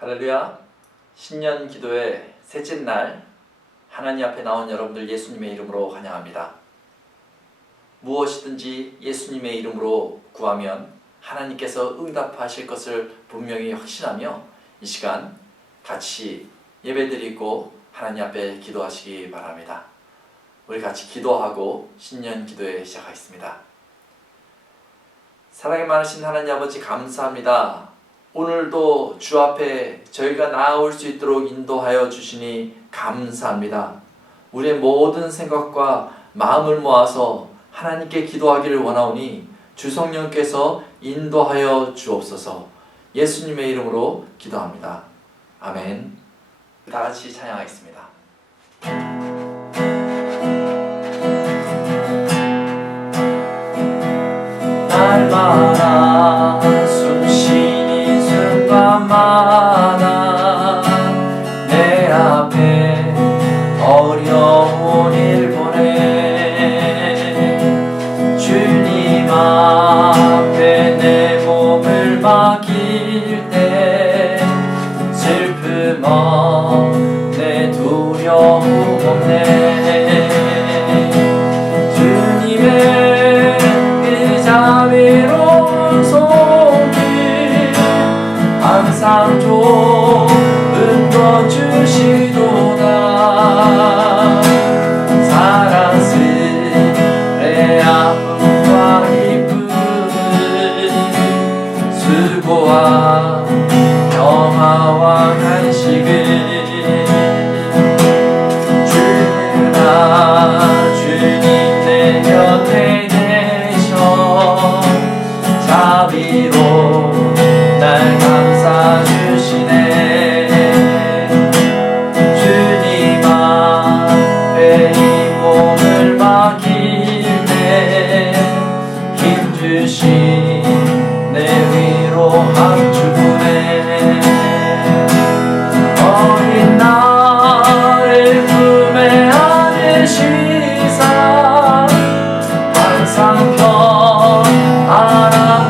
할렐루야. 신년 기도의 셋째 날 하나님 앞에 나온 여러분들 예수님의 이름으로 환영합니다. 무엇이든지 예수님의 이름으로 구하면 하나님께서 응답하실 것을 분명히 확신하며 이 시간 같이 예배드리고 하나님 앞에 기도하시기 바랍니다. 우리 같이 기도하고 신년 기도에 시작하겠습니다. 사랑이 많으신 하나님 아버지, 감사합니다. 오늘도 주 앞에 저희가 나아올 수 있도록 인도하여 주시니 감사합니다. 우리의 모든 생각과 마음을 모아서 하나님께 기도하기를 원하오니 주 성령께서 인도하여 주옵소서. 예수님의 이름으로 기도합니다. 아멘. 다 같이 찬양하겠습니다. 날마다 숨쉬는 순간마다 내 앞에 어려운 일 보내 주님 앞에 내 몸을 맡길 때 슬픔 없네, 두려움 없네. 주님의 그 자비로운 손길 항상 좋은 것 주시도다. 사랑스레 아픔과 기쁨 수고와 평화와 간식을 주나 주님 내 곁에 계셔 자비로 날 감싸주시네. 주님 앞에 이 몸을 맡길 때 힘주신 내 위로 함주부네. 어린 나를 품에 안으시사 항상 평안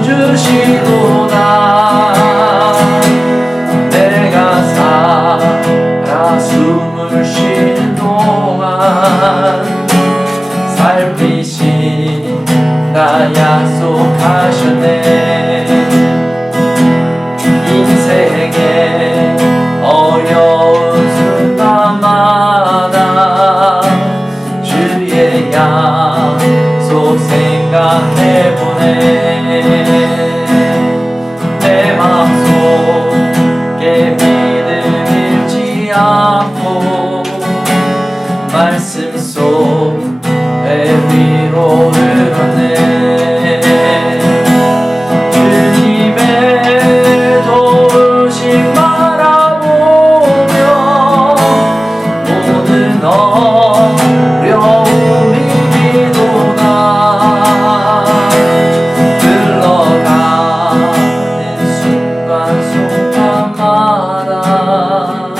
주시도다. 내가 살아 숨을 쉬는 동안 살피신다 약속하셨네. 인생의 어려운 순간마다 주의 약속 생각해보네. 내 마음속에 믿음 잃지 않고 말씀 속에 위로를 얻네. 주님의 도우심 바라보며 모든 어려움 이기도다. 흘러가는 순간순간마다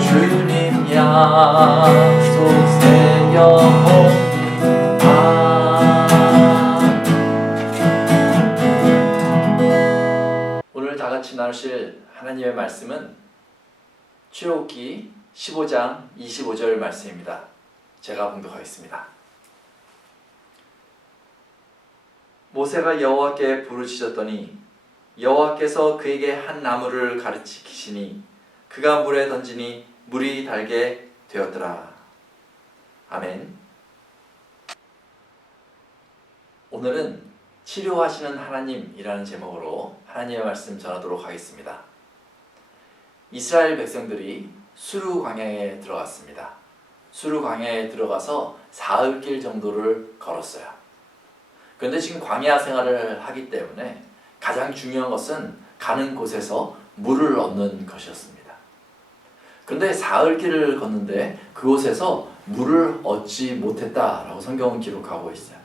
주님 약속 새겨봅니다. 오늘 다 같이 나누실 하나님의 말씀은 출애굽기 15장 25절 말씀입니다. 제가 봉독하겠습니다. 모세가 여호와께 부르짖었더니 여호와께서 그에게 한 나무를 가르치시니 그가 물에 던지니 물이 달게 되었더라. 아멘. 오늘은 치료하시는 하나님이라는 제목으로 하나님의 말씀 전하도록 하겠습니다. 이스라엘 백성들이 수르 광야에 들어갔습니다. 수르 광야에 들어가서 사흘길 정도를 걸었어요. 그런데 지금 광야 생활을 하기 때문에 가장 중요한 것은 가는 곳에서 물을 얻는 것이었습니다. 그런데 사흘길을 걷는데 그곳에서 물을 얻지 못했다라고 성경은 기록하고 있어요.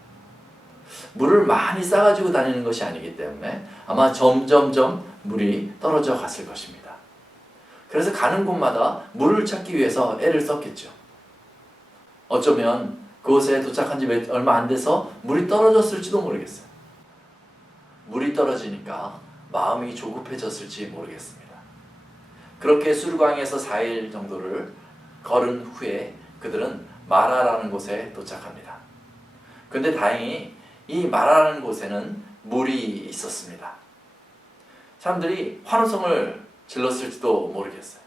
물을 많이 싸가지고 다니는 것이 아니기 때문에 아마 점점점 물이 떨어져 갔을 것입니다. 그래서 가는 곳마다 물을 찾기 위해서 애를 썼겠죠. 어쩌면 그곳에 도착한 지 얼마 안 돼서 물이 떨어졌을지도 모르겠어요. 물이 떨어지니까 마음이 조급해졌을지 모르겠습니다. 그렇게 수르강에서 4일 정도를 걸은 후에 그들은 마라라는 곳에 도착합니다. 그런데 다행히 이 마라라는 곳에는 물이 있었습니다. 사람들이 환호성을 질렀을지도 모르겠어요.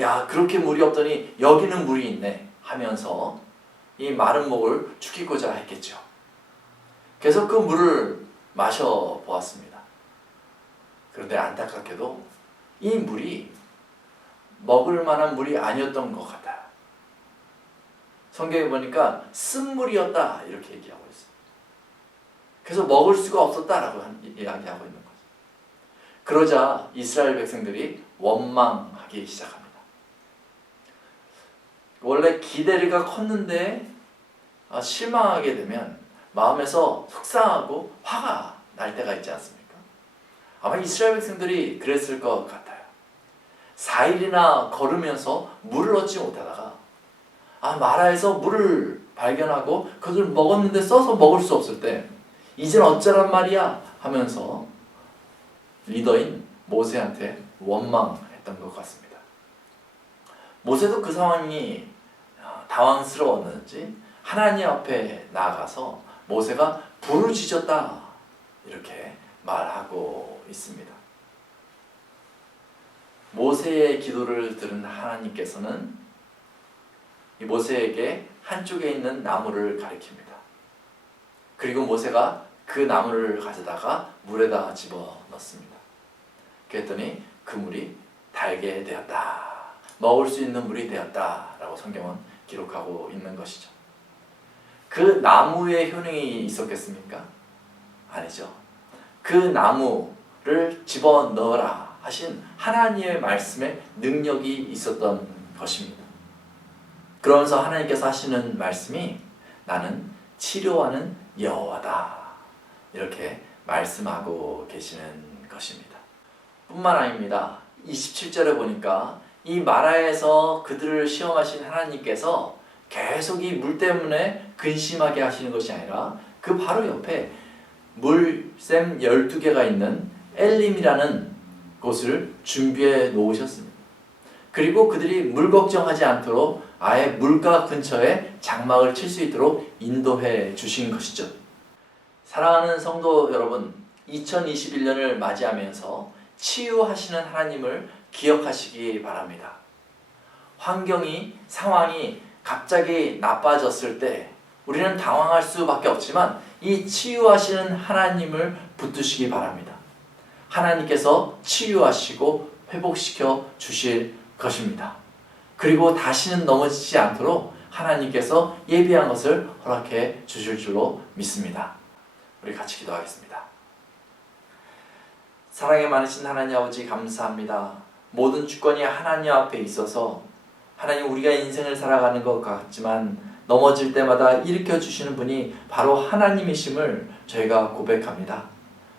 야, 그렇게 물이 없더니 여기는 물이 있네 하면서 이 마른 목을 죽이고자 했겠죠. 그래서 그 물을 마셔보았습니다. 그런데 안타깝게도 이 물이 먹을 만한 물이 아니었던 것 같아요. 성경에 보니까 쓴물이었다 이렇게 얘기하고 있어요. 그래서 먹을 수가 없었다라고 이야기하고 있는 거죠. 그러자 이스라엘 백성들이 원망하기 시작합니다. 원래 기대가 컸는데 실망하게 되면 마음에서 속상하고 화가 날 때가 있지 않습니까? 아마 이스라엘 백성들이 그랬을 것 같아요. 4일이나 걸으면서 물을 얻지 못하다가 마라에서 물을 발견하고 그것을 먹었는데 써서 먹을 수 없을 때 이제는 어쩌란 말이야 하면서 리더인 모세한테 원망했던 것 같습니다. 모세도 그 상황이 당황스러웠는지 하나님 앞에 나아가서 모세가 부르짖었다 이렇게 말하고 있습니다. 모세의 기도를 들은 하나님께서는 이 모세에게 한쪽에 있는 나무를 가리킵니다. 그리고 모세가 그 나무를 가져다가 물에다 집어넣습니다. 그랬더니 그 물이 달게 되었다. 먹을 수 있는 물이 되었다라고 성경은 기록하고 있는 것이죠. 그 나무의 효능이 있었겠습니까? 아니죠. 그 나무를 집어넣어라 하신 하나님의 말씀에 능력이 있었던 것입니다. 그러면서 하나님께서 하시는 말씀이 나는 치료하는 여호와다 이렇게 말씀하고 계시는 것입니다. 뿐만 아닙니다. 27절에 보니까 이 마라에서 그들을 시험하신 하나님께서 계속 이 물 때문에 근심하게 하시는 것이 아니라 그 바로 옆에 물샘 12개가 있는 엘림이라는 곳을 준비해 놓으셨습니다. 그리고 그들이 물 걱정하지 않도록 아예 물가 근처에 장막을 칠 수 있도록 인도해 주신 것이죠. 사랑하는 성도 여러분, 2021년을 맞이하면서 치유하시는 하나님을 기억하시기 바랍니다. 환경이, 상황이 갑자기 나빠졌을 때 우리는 당황할 수밖에 없지만 이 치유하시는 하나님을 붙드시기 바랍니다. 하나님께서 치유하시고 회복시켜 주실 것입니다. 그리고 다시는 넘어지지 않도록 하나님께서 예비한 것을 허락해 주실 줄로 믿습니다. 우리 같이 기도하겠습니다. 사랑이 많으신 하나님 아버지 감사합니다. 모든 주권이 하나님 앞에 있어서 하나님 우리가 인생을 살아가는 것 같지만 넘어질 때마다 일으켜 주시는 분이 바로 하나님이심을 저희가 고백합니다.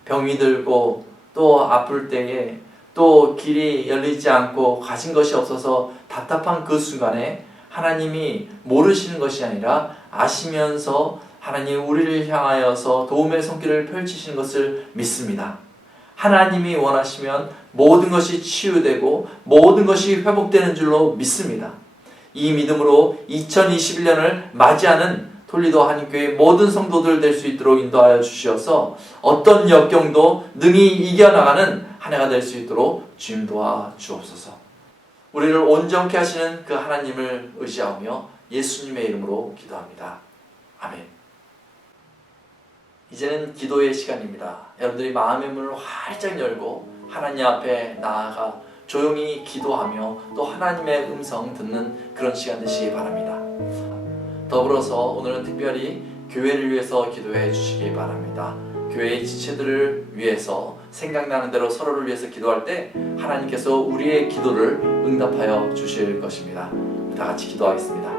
병이 들고 또 아플 때에 또 길이 열리지 않고 가진 것이 없어서 답답한 그 순간에 하나님이 모르시는 것이 아니라 아시면서 하나님 우리를 향하여서 도움의 손길을 펼치시는 것을 믿습니다. 하나님이 원하시면 모든 것이 치유되고 모든 것이 회복되는 줄로 믿습니다. 이 믿음으로 2021년을 맞이하는 톨리도 한인교회 모든 성도들 될 수 있도록 인도하여 주시어서 어떤 역경도 능히 이겨나가는 한 해가 될 수 있도록 주님 도와 주옵소서. 우리를 온전케 하시는 그 하나님을 의지하며 예수님의 이름으로 기도합니다. 아멘. 이제는 기도의 시간입니다. 여러분들이 마음의 문을 활짝 열고 하나님 앞에 나아가 조용히 기도하며 또 하나님의 음성 듣는 그런 시간 되시기 바랍니다. 더불어서 오늘은 특별히 교회를 위해서 기도해 주시기 바랍니다. 교회의 지체들을 위해서 생각나는 대로 서로를 위해서 기도할 때 하나님께서 우리의 기도를 응답하여 주실 것입니다. 다 같이 기도하겠습니다.